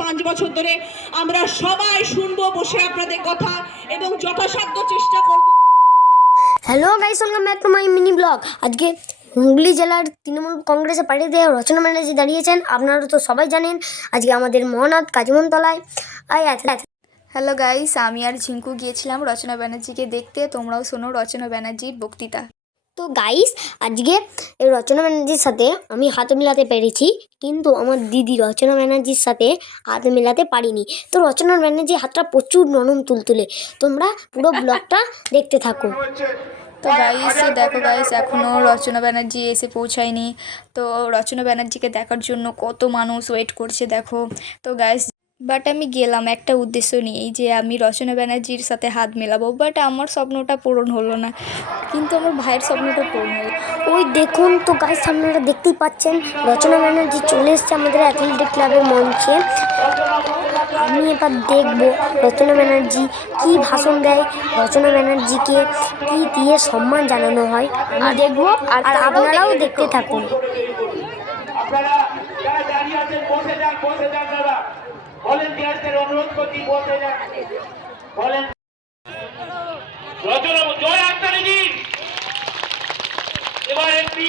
5 বছর ধরে আমরা সবাই শুনবো বসে আপনাদের কথা এবং যথাসাধ্য চেষ্টা করব। Hello guys, welcome back to my mini blog. আজকে হুগলি জেলার তৃণমূল কংগ্রেসের পার্টিতে রচনা ব্যানার্জি দাঁড়িয়েছেন। আপনারা তো সবাই জানেন আজকে আমাদের মহানাদ কাজীমনতলায়। হ্যালো গাইস, আমি আর ঝিঙ্কু গিয়েছিলাম রচনা ব্যানার্জিকে দেখতে। তোমরাও শোনো রচনা ব্যানার্জির বক্তৃতা। তো গাইস, আজকে এই রচনা ব্যানার্জির সাথে আমি হাত মেলাতে পেরেছি, কিন্তু আমার দিদি রচনা ব্যানার্জির সাথে হাত মেলাতে পারিনি। তো রচনা ব্যানার্জির হাতটা প্রচুর নরম তুলতুলে। তোমরা পুরো ব্লগটা দেখতে থাকো। তো গাইস দেখো গাইস, এখনও রচনা ব্যানার্জি এসে পৌঁছায়নি। তো রচনা ব্যানার্জিকে দেখার জন্য কত মানুষ ওয়েট করছে দেখো। তো গাইস, বাট আমি গেলাম একটা উদ্দেশ্য নিয়েই, যে আমি রচনা ব্যানার্জির সাথে হাত মেলাবো। বাট আমার স্বপ্নটা পূরণ হলো না, কিন্তু আমার ভাইয়ের স্বপ্নটা পূরণ হলো। ওই দেখুন তো গাইস, আপনারা দেখতেই পাচ্ছেন রচনা ব্যানার্জি চলে এসছে আমাদের অ্যাথলেটিক ক্লাবের মঞ্চে। আমি এবার দেখবো রচনা ব্যানার্জি কি ভাষণ দেয়, রচনা ব্যানার্জিকে কি দিয়ে সম্মান জানানো হয় আমি দেখবো, আর আপনারাও দেখতে থাকুন। আপনারা যারা দাঁড়িয়ে আছেন বসে যান দাদা। ভলেন্টিয়ারদের অনুরোধ করছি বসে যান। বলেন রচনা জয় আত্মানিজি। এবার একটি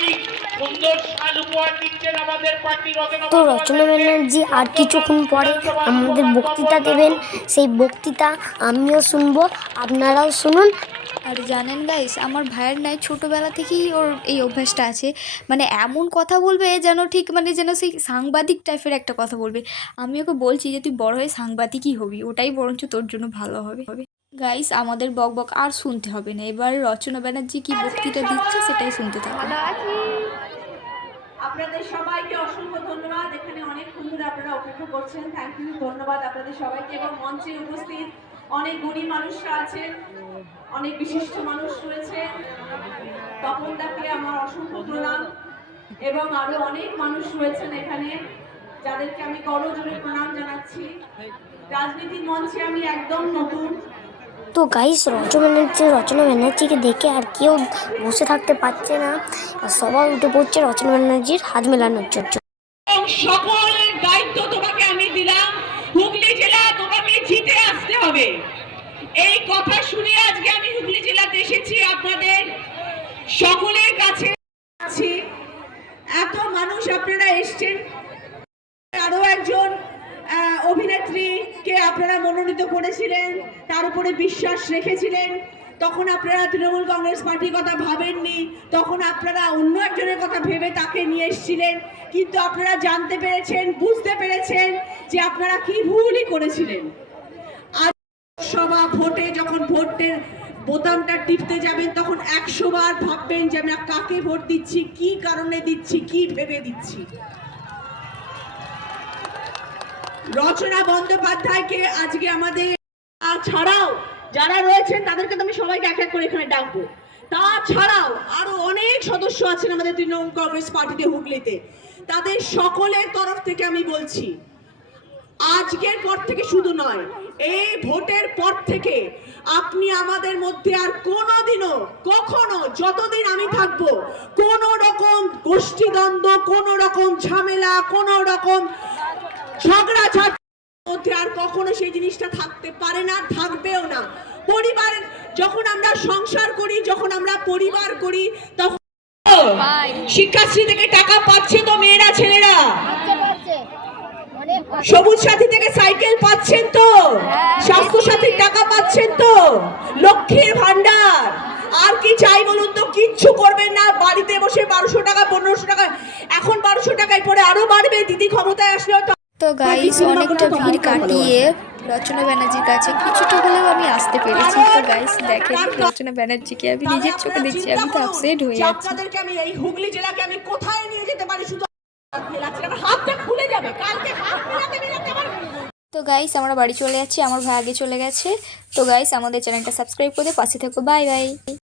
সুন্দর শাল উপহার দিচ্ছেন আমাদের পার্টি রচনা। তো রচনা ব্যানার্জি আর কিছুক্ষণ পরে আমাদের বক্তৃতা দেবেন। সেই বক্তৃতা আমিও শুনবো, আপনারাও শুনুন। আর জানেন গাইস, আমার ভাইয়ের নাই ছোটোবেলা থেকেই ওর এই অভ্যাসটা আছে। মানে এমন কথা বলবে যেন ঠিক যেন সেই সাংবাদিক টাইপের একটা কথা বলবে। আমি ওকে বলছি যে তুই বড় হয়ে সাংবাদিকই হবি, ওটাই বরঞ্চ তোর জন্য ভালো হবে। গাইস, আমাদের বক বক আর শুনতে হবে না। এবার রচনা ব্যানার্জি কি বক্তৃতা দিচ্ছে সেটাই শুনতে থাকুন। আপনাদের সবাইকে অসংখ্য ধন্যবাদ। এখানে অনেকক্ষণ ধরে আপনারা অপেক্ষা করছেন। থ্যাংক ইউ, ধন্যবাদ আপনাদের সবাইকে। এবং মঞ্চে উপস্থিত অনেক গুণী মানুষরা আছেন, অনেক বিশিষ্ট মানুষ রয়েছে। তপনদাকে আমার অসংখ্য প্রণাম। এবং আরো অনেক মানুষ রয়েছেন এখানে, যাদেরকে আমি করজোড়ে প্রণাম জানাচ্ছি। রাজনীতির মঞ্চে আমি একদম নতুন। তো গাইস, রচনা ব্যানার্জিকে দেখে আর কেউ বসে থাকতে পারছে না, আর সবাই উঠে পড়ছে রচনা ব্যানার্জির হাত মেলানোর জন্য। সকলের দায়িত্ব তোমাকে আমি দিলাম। হুগলি জেলা তোমাকে জিতে আসতে হবে, এই কথা শুনে আজকে আমি হুগলি জেলাতে এসেছি। আপনাদের সকলের কাছে এত মানুষ আপনারা এসছেন। আরো একজন অভিনেত্রীকে আপনারা মনোনীত করেছিলেন, তার উপরে বিশ্বাস রেখেছিলেন। তখন আপনারা তৃণমূল কংগ্রেস পার্টির কথা ভাবেননি, তখন আপনারা অন্য একজনের কথা ভেবে তাকে নিয়ে এসেছিলেন। কিন্তু আপনারা জানতে পেরেছেন, বুঝতে পেরেছেন যে আপনারা কি ভুলই করেছিলেন। আজ সভা ভোটে যখন ভোটের বোতামটা টিপতে যাবেন, তখন 100 বার ভাববেন যে আমরা কাকে ভোট দিচ্ছি, কি কারণে দিচ্ছি, কি ভেবে দিচ্ছি। রচনা বন্দ্যোপাধ্যায়কে আজকে আমাদের ছাড়াও যারা রয়েছেন তাদেরকে তো আমি সবাইকে এক এক করে এখানে ডাকবো। তাছাড়াও আরো অনেক সদস্য আছেন আমাদের তৃণমূল কংগ্রেস পার্টিতে হুগলিতে। তাদের সকলের তরফ থেকে আমি বলছি, আজকের পর থেকে শুধু নয়, এই ভোটের পর থেকে আপনি আমাদের মধ্যে আর কোনোদিনও কখনো, যতদিন আমি থাকবো, কোন রকম গোষ্ঠীদ্বন্দ্ব, কোন রকম ঝামেলা, কোন রকম ঝগড়াঝাটির মধ্যে আর কখনো সেই জিনিসটা থাকতে পারে না, থাকবেও না। পরিবার, যখন আমরা সংসার করি, যখন আমরা পরিবার করি, তখন শিক্ষাশ্রী থেকে টাকা পাচ্ছে তো মেয়েরা ছেলেরা, সবুজ সাথী থেকে সাইকেল পাচ্ছেন তো, স্বাস্থ্য সাথীর টাকা পাচ্ছেন তো, লক্ষ্মীর ভান্ডার, আর কি চাই বলুন তো? কিচ্ছু করবেন না। বাড়িতে বসে 1200 টাকা 1500 টাকা, এখন 1200 টাকায় পরে আরো বাড়বে দিদি ক্ষমতায় আসলে। তো গাইস, অনেকটা ভিড় কাটিয়ে রচনা ব্যানার্জির কাছে কিছুটা হলেও আমি আসতে পেরেছি। তো গাইস দেখেন, রচনা ব্যানার্জিকে আমি নিজের চোখে দেখছি, আমি তো আপসেট হয়ে যাচ্ছি। আপনাদেরকে আমি এই হুগলি জেলাকে আমি কোথায় নিয়ে যেতে পারি, শুধু হাতটা খুলে যাবে কালকে, হাত মেলাতে পারবে। তো গাইস, আমরা বাড়ি চলে যাচ্ছি, আমার ভাই আগে চলে গেছে। তো গাইস, আমাদের চ্যানেলটা সাবস্ক্রাইব করে পাশে থেকো। Bye bye.